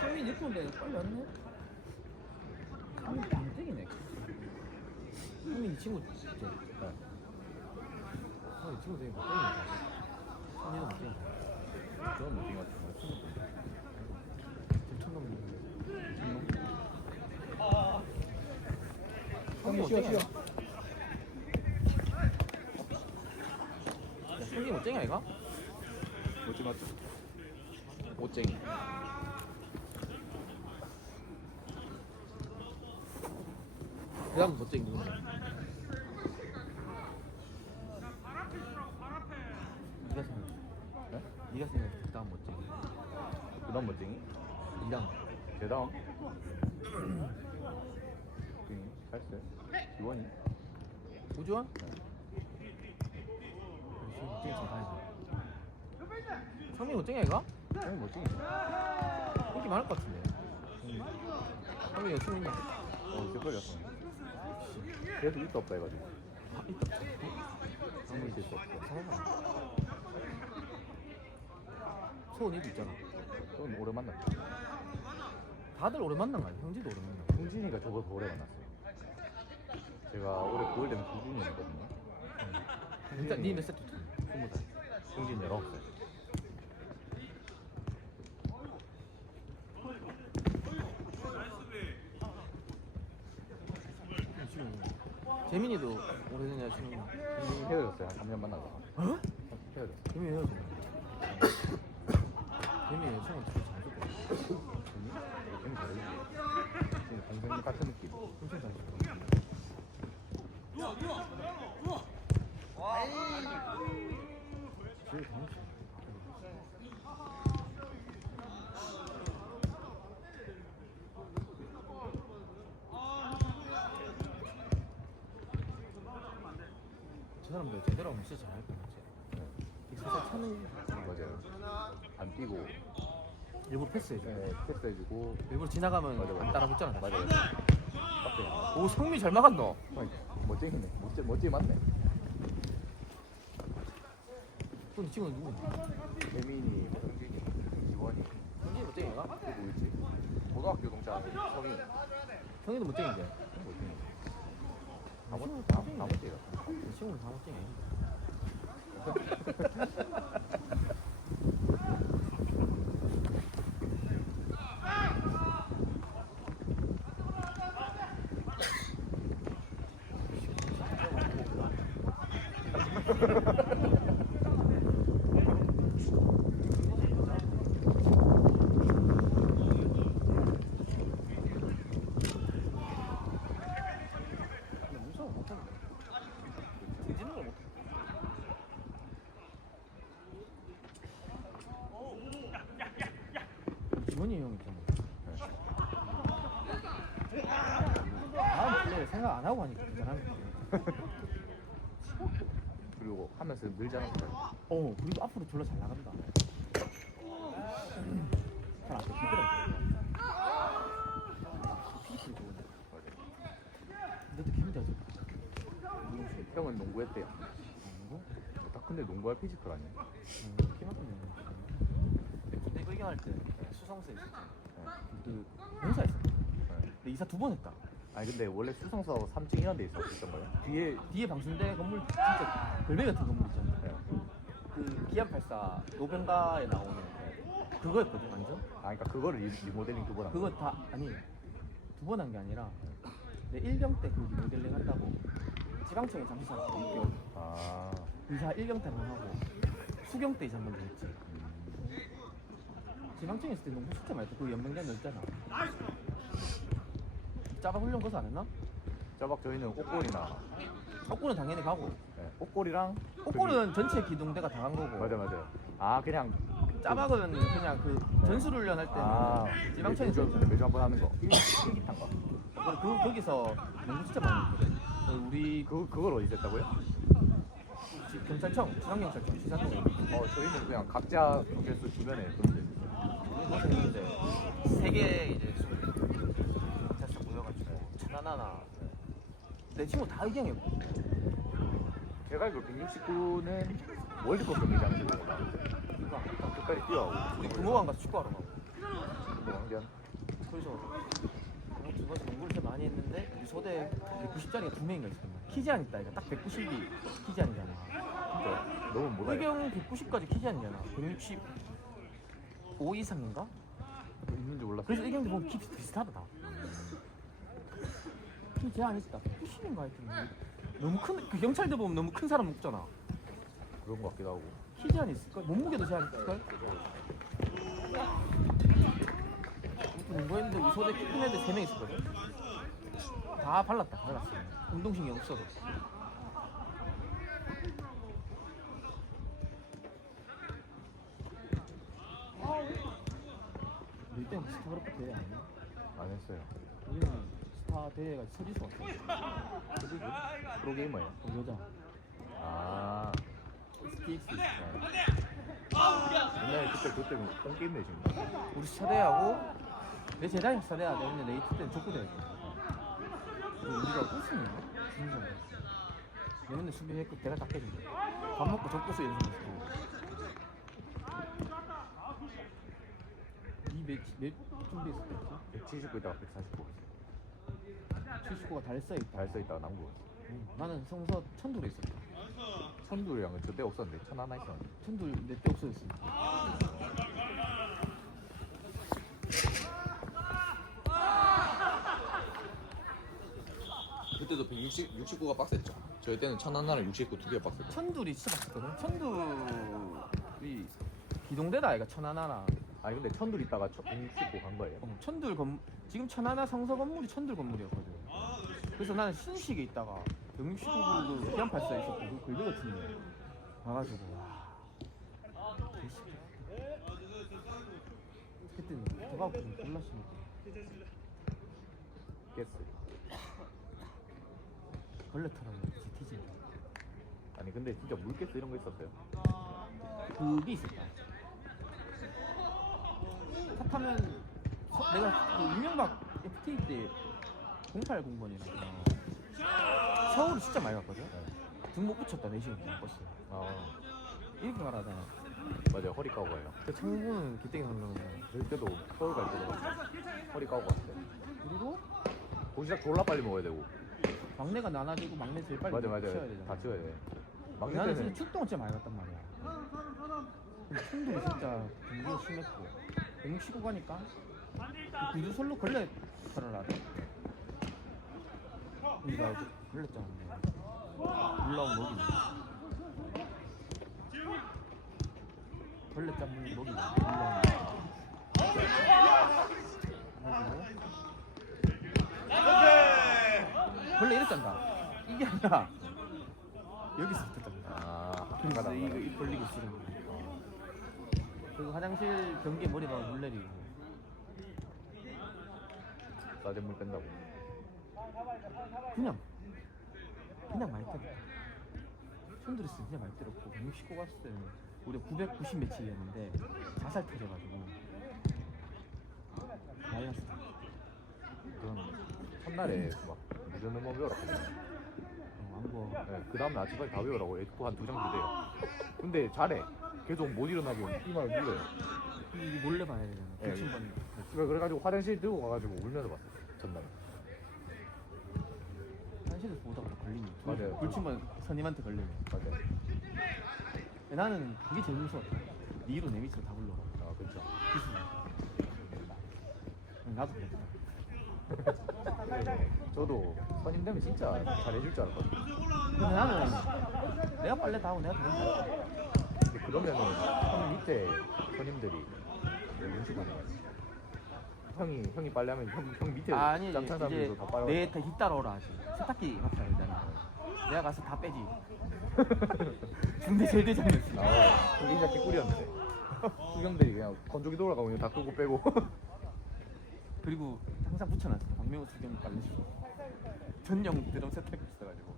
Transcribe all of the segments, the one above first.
성민이 늦게 온데 빨리 왔네? 성민이 강등이네. 성민 이 친구 진짜. 네. 성민 이 친구 되게 강등이네. 성민이도 강등이네 저는 못뛴것 같아요. 지금 천넘 있는데 형님 성민이 쉬어, 어쩌냐? 야 성민이 어쩌냐 이가? 뭐지 맞죠? 못쟁이. 그 다음 못쟁이 누구냐? 니가 생각해. 네? 니가 생각해. 그 다음 못쟁이. 그다음 멋쟁이? 이랑 대다음. 멋쟁이. 살세. 못쟁이 잘 가야지 성민이 못쟁이 아이가? 형님 멋쟁이. 인기 많을 것 같은데 성민이 여친 있냐? 어, 걸렸어. 계속 있다 없다 해가지고. 아 있다 형님 있을 수 없어. 상관없어 소은이도 있잖아 좀 오래 만났죠. 다들 오래 만난 거 아니야? 형제도 오래 만난 거 홍진이가 저보다 더 오래 만났어요. 제가 올해 9월 되면 9주년이거든요. 일단 니몇 살? 스무 살 홍진 19살. 지금 재민이도 오래전에 지금 홍진이 헤어졌어요. 한 3년 만나다가. 어? 헤어졌어. 재민이 헤어졌네 재민이 여친은 진짜 잘 죽고 재미 다르지. 지금 동생 같은 느낌. 엄청 잘 죽고 제일 강했어 저 사람들 제대로 하면 진짜 잘할 이 살살 차는 맞아요. 안 뛰고, 일부러 패스해줘 네, 패스해주고. 일부러 지나가면 맞아, 맞아. 안 따라붙잖아 맞아. 맞아. 오 성미 잘 막았노 아이, 멋쟁이네. 멋쟁이, 멋쟁이 맞네. 또 친구 누구? 재민이, 홍진이, 지원이. 성진이 못쟁이가? 그리고 있지. 고등학교 동창 성인. 성희도 못쟁이지? 멋쟁이. 아, 다다 못쟁이네 못쟁이야. 이 친구는 다 못쟁이 근데 무서워 못하는 뒤지는 걸 못해 지원이 형 있잖아 다음 플레이를 생각 안 하고 하니까 대단한 거지 그리고 하면서 늘잖아. 어 그리고 앞으로 졸라 잘 나간다 잘안 좋은데 너도 좋아져 형은 농구했대요. 농구? 딱 근데 농구할 피지컬 아니야? 음, 키만큼 군대 의경할 때 수성세 있었잖아 그 본사 있었다 네. 근데 이사 두 번 했다 아니 근데 원래 수성사하고 3층 이런 데 있었던 거예요? 뒤에 뒤에 방sun대 건물 진짜 별배 같은 건물 있잖아 네. 그 기안 84 노변가에 나오는 그거였거든 완전. 아 그러니까 그거를 리, 리모델링 두 번한 그거 거예요? 다 아니 두 번 한 게 아니라 내 1경 때그 리모델링 한다고 지방청에 잠시 살았어 6개월 아. 이사 1경 때한번 하고 수경 때 이사 한번더 했지. 지방청에 있을 때 농구 진짜 많이 했어. 그 연맹장 넓잖아 짜방 훈련 거서 안 했나? 짜박 저희는 옷걸이나. 옥구는 당연히 가고. 네, 옷걸이랑 옥구는 전체 기동대가 다 간 거고. 맞아 맞아. 아 그냥 짜박은 그냥 그 전술 훈련 할 때는 아 지방청에서 매주, 매주 한 번 하는 거. 일기탄 거. 그, 그, 거기서 농구 진짜 많이 했거든. 그 우리 그, 그걸 어디서 했다고요? 지- 경찰청, 중앙경찰청, 시사동 어 저희는 그냥 각자 경찰서 주변에 그런 데 있어요 고생했는데 세개 이제 경찰서 천안하나. 내 친구 다 이경이고 제가 알기로 169는 월드컵 경기장에서 보고 그러니까 끝까지 뛰어가고 우리 금호강 가서 축구하러 가고. 뭐 한견 그래서 두 번째 농구를 좀 많이 했는데 우리 소대 190짜리가 두 명인가 있었나 키제한 있다 이거. 딱 190이 키제한이잖아. 진짜 너무 못알아 의경 190까지 키제한이잖아. 165 이상인가? 있는지 몰랐어. 그래서 의경도 보면 키 비슷하다 다. 키 제한 있다 190인가 하여튼 너무 큰 그 경찰들 보면 너무 큰 사람 없잖아 그런 것 같기도 하고 키 제한 있을까? 몸무게도 제한 있을까? 아무튼 농구했는데 우리 소대 키큰 애들 3명 있었거든 다 발랐다 발랐어 운동신이 없어도 때는 스타그래프 대회 아니야? 안 했어요 우리는 스타 대회가 서지수 왔어 그리고 프로게이머예요? 어, 여자. 아. STX 옛날에 그때 그때 홈게임 내신 거 우리 스타대하고 내 제자인 스타대야. 내는데 레이트 때는 족구대였고 그리고 우리가 우승이야. 준성. 내 맨날 수비했고 내가 딱 해준 거야. 밥 먹고 족구수 연습했고 이몇몇 준비했었겠지? 179 있다가 149 79가 달서 있다. 달서 있다가 남구. 응. 나는 성서 천도로 있었다. 천두량은 저때 없었는데 천 하나 있었는데. 천도 내때 없어졌어. 그때도 160, 69가 빡셌죠. 저희 때는 천안나랑 69 두개 빡셌고. 천둘이 진짜 봤거든. 천둘이 기동대다 아이가. 천하나랑 아니 근데 천둘 있다가 169간 거예요 어, 천들 건 지금 천하나 성서 건물이 천들 건물이었거든. 그래서 나는 신식에 있다가 병식구도 기안팔사에 있었고 그 글도 같은데 와가지고 와. 개새끼. 그때는 들어가고 졸라 심했고 깼어 걸레 털어는 GT지. 아니 근데 진짜 물깼어 이런 거 있었어요 그게 있었다. 차 타면 서- 내가 그 이명박 FT 때 080번이라고 서울을 진짜 많이 갔거든. 등 못 붙였다 4시간 동안 버스. 아 이렇게 가라잖아. 맞아요 허리 까고 가요 그 청구는 기대기 한다는 거야. 저희 때도 서울 갈 때도 허리 까고 갔어요 그리고 도시락 졸라 빨리 먹어야 되고 막내가 나눠지고 막내 제일 빨리 맞아 치워야 맞아 되잖아. 다 치워야 돼 막내 나는 때는 진짜 출동을 진짜 많이 갔단 말이야. 근데 충돌이 진짜 굉장히 심했고 165 가니까 그 구두 솔로 걸레 털을 하대. 우리가 이제 짜는데 올라온 녹이 걸레 짠 녹이 올라온 걸레 이래 짠다. 이게 아니라 여기서부터 짠다. 아 그래서 가다 이거 입 벌리고 쓰는 거. 그리고 화장실 변기에 머리 박아 물 내리고. 싸제물 뺀다고 그냥 그냥 많이 때렸다. 손들었을 때 진짜 많이 때렸고 169 갔을 때는 우리 990 며칠이었는데 자살 터져가지고 마이너스. 그건 첫날에 막 무전 음악 배우라고 어, 안고 네, 그 다음 날 아침까지 다 배우라고 F 한두 장 주대요 근데 잘해 계속 못 일어나게 이마를 밀어요 이 몰래 봐야 되잖아. 예. 불침 받는 거. 그래- 그래가지고 화장실 들고 가가지고 울면서 봤어요 첫날에 현실에서 보다가 걸리면 맞아요. 불침만 선임한테 걸리면. 맞아요 나는 그게 제일 무서웠어. 니로 내 밑으로 다 불러가. 아 그렇죠 나도 그랬다. 네, 저도 선임 되면 진짜 잘해줄 줄 알았거든요 근데 나는 내가 빨래 다 하고 내가 그런 거 근데 그러면은 형 밑에 눈치 보는 거야 형이 형이 빨래하면 형, 형 밑에 아니 이제 사람들도 다 빨아 내 뒤따라오라 하지. 세탁기 맡아야 되잖아. 내가 가서 다 빼지. 중대 제일 대장이었어. 아, 그게 진짜 개꿀이었는데. 수경들이 그냥 건조기 돌아가고 그냥 다 끄고 빼고. 그리고 항상 붙여놨어. 박명호 수경 빨래줄 전용 드럼 세탁기 있어가지고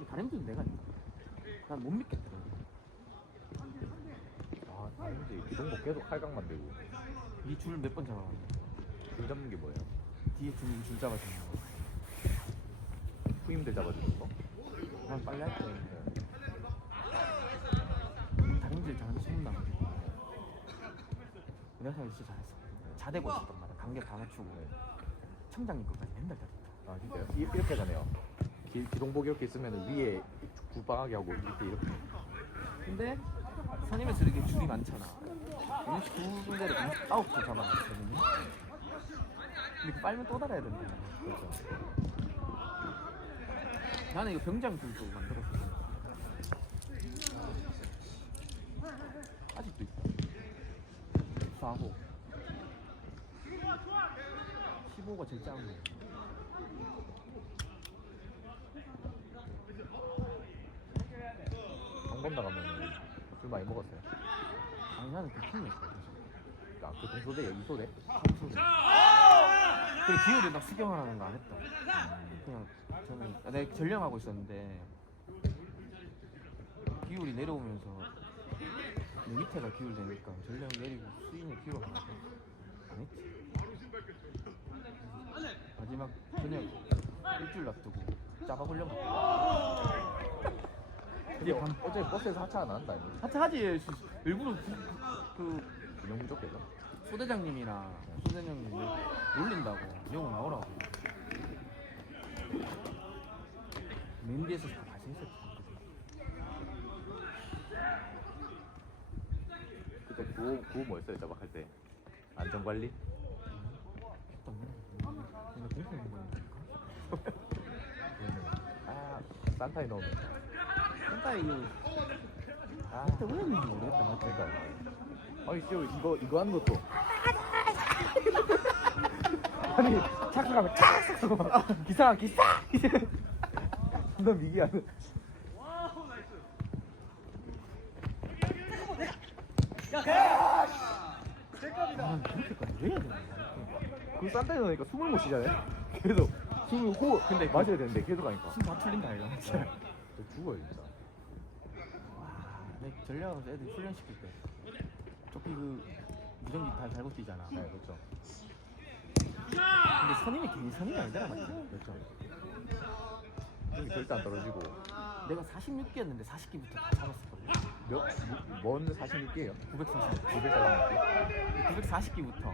이 가림도 내가 난 못 믿겠더라고 아 선임들이 동복 계속 칼각 만들고 이 줄 몇 번 잡아봤네. 줄 잡는 게 뭐예요? 뒤에 줄, 줄 잡아주는 거. 후임들 잡아주는 거? 난 빨리 할 때. 네. 다른 줄 잘하면 소문나가지고. 내가 생각에 진짜 잘했어. 자대고 있었단 말이야. 관계 다 맞추고. 청장님 것까지 맨날 다아 진짜요? 이- 이렇게 하잖아요 기, 기동복 이렇게 있으면 위에 굴방하게 하고 밑에 이렇게 근데 선임에서 이렇게 줄이 많잖아. 음식 두 군데를 아홉 줄 잡아놨거든요. 근데 빨면 또 달아야 된다. 그렇죠 나는 이거 병장 줄도 만들었어. 아직도 있어. 4호. 15가 제일 작은 거. 방금 나가면 술 많이 먹었어요 아니 나는 그 팀이었어. 아그 동소대 여기 소대? 그래 기울이 막 수경하는 거 안 했다. 그냥 저는 아, 내가 전령하고 있었는데 기울이 내려오면서 내 밑에가 기울 되니까 전령 내리고 수인에 기울 안 했지. 마지막 저녁 일주일 놔두고 짜가보려고. 근데 밤, 어제 버스에서 하차가 나는다 아니? 하차하지. 수- 일부러 그, 그 너무 부족해서 소대장님이랑 부소대장님 놀린다고. 영어 나오라고. 맨디에서 다 발생했었지 그때 구호, 구호 뭐였어요? 저박 할때? 안전관리? 아 산타에 넣으면 이거 아왜 했는지 모르겠다? 그러니까? 아니 진짜 이거 이거 하는 것도. 아니 착각하면 착 하고 막 기사 기사! 너 미기하는 아 그렇게까지 왜 해야. 거야? 그 산타에 넣으니까 숨을 못 쉬잖아요 계속. 숨을 호흡 근데 마셔야 되는데 계속 하니까. 숨다 풀린다 이거 진짜. 저 죽어요 내 전략하면서 애들 훈련시킬 때. 저기 그 무전기 다 달고 뛰잖아. 네 그렇죠. 근데 선임이 괜히 선임이 아니잖아 맞지? 그렇죠. 여기 절대 안 떨어지고. 내가 46기였는데 40기부터 다 잡았었거든. 몇? 뭔 46개예요? 940 240개? 940기부터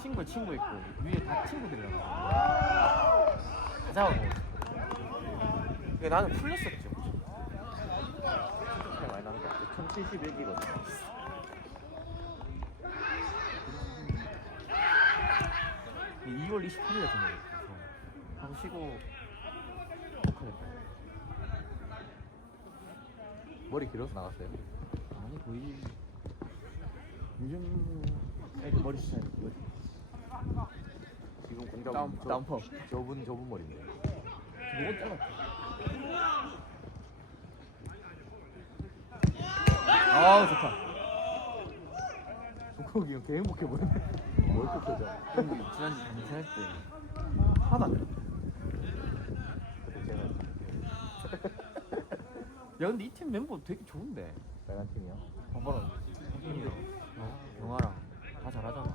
친구 친구 있고 위에 다 친구들이라고. 다 잡아먹었어 그러니까 나는 풀렸었죠 차이 많이 나는 게 아니고 1071기거든요 2월 28일에 전화했어 하고 쉬고 머리 길어서 나갔어요? 아니 거의 요즘 애들 머리 스타일. 그거지 지금 공작 다운- 다운펌. 저분 저분 머리인데. 목은 짧았다 아우 좋다. 종국이 형개 행복해 보이네. 표정 형이 지난주 단체할 때. 제가 야 근데 이 팀 멤버 되게 좋은데. 빨간 팀이요? 봐봐라 상민이랑 어, 영아랑 다 잘하잖아.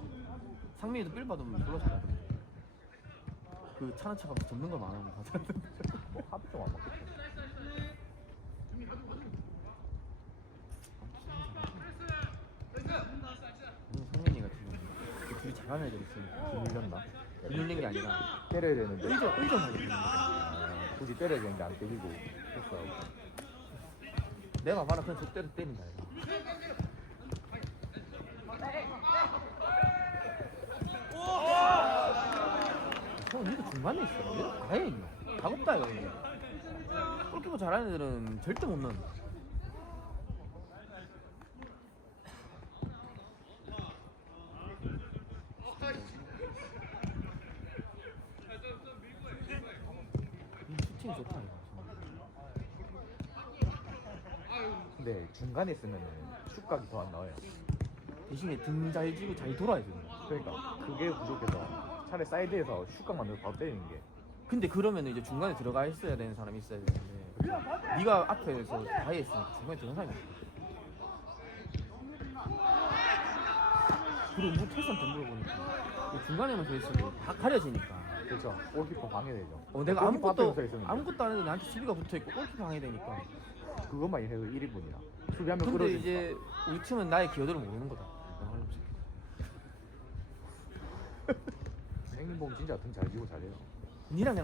상민이도 삘 받으면 졸라 잘하던데. 그 차는 차가 접는 다 잘하던데 뭐 합이 좀 안 맞겠죠 오늘 상민이가 지금 잘하는 애들 있으니까 밀렸나? 밀린 게 아니라. 때려야 되는데. 의존, 의존하게 되는 거야. 아, 굳이 때려야 되는데 안 때리고 했어. 내가 봐라 그냥 적대로 때린다 이거 형 니도 중간에 있어. 왜 이렇게 가해 있노 가볍다 이거. 골키퍼 잘하는 애들은 절대 못 넣는다 이 슈팅이 좋다 이거 근데 중간에 있으면은 슛각이 더 안 나와요. 대신에 등 잘 쥐고 잘 돌아야 되는 거야 그러니까 그게 부족해서 차라리 사이드에서 슛각 만들어서 바로 때리는 게. 근데 그러면 이제 중간에 들어가 있어야 되는 사람이 있어야 되는데 네가 앞에서 다해 있으니까 중간에 들어간 사람이 없어. 그리고 뭐 패스한테 물어보니까 그 중간에만 서 있어도 다 가려지니까. 그렇죠. 골키퍼 방해되죠. 어 내가 골키퍼 앞에 아무것도 서 있으면 아무것도 안 해도 나한테 시비가 붙어 있고 골키퍼 방해되니까. 그것만 해도 1인분이야. 수비하면 근데 끌어주니까. 이제 우리 팀은 나의 기여도를 모르는 거다 나가려면 새끼. 행복이 진짜 등잘 지고 잘해요. 니랑 나랑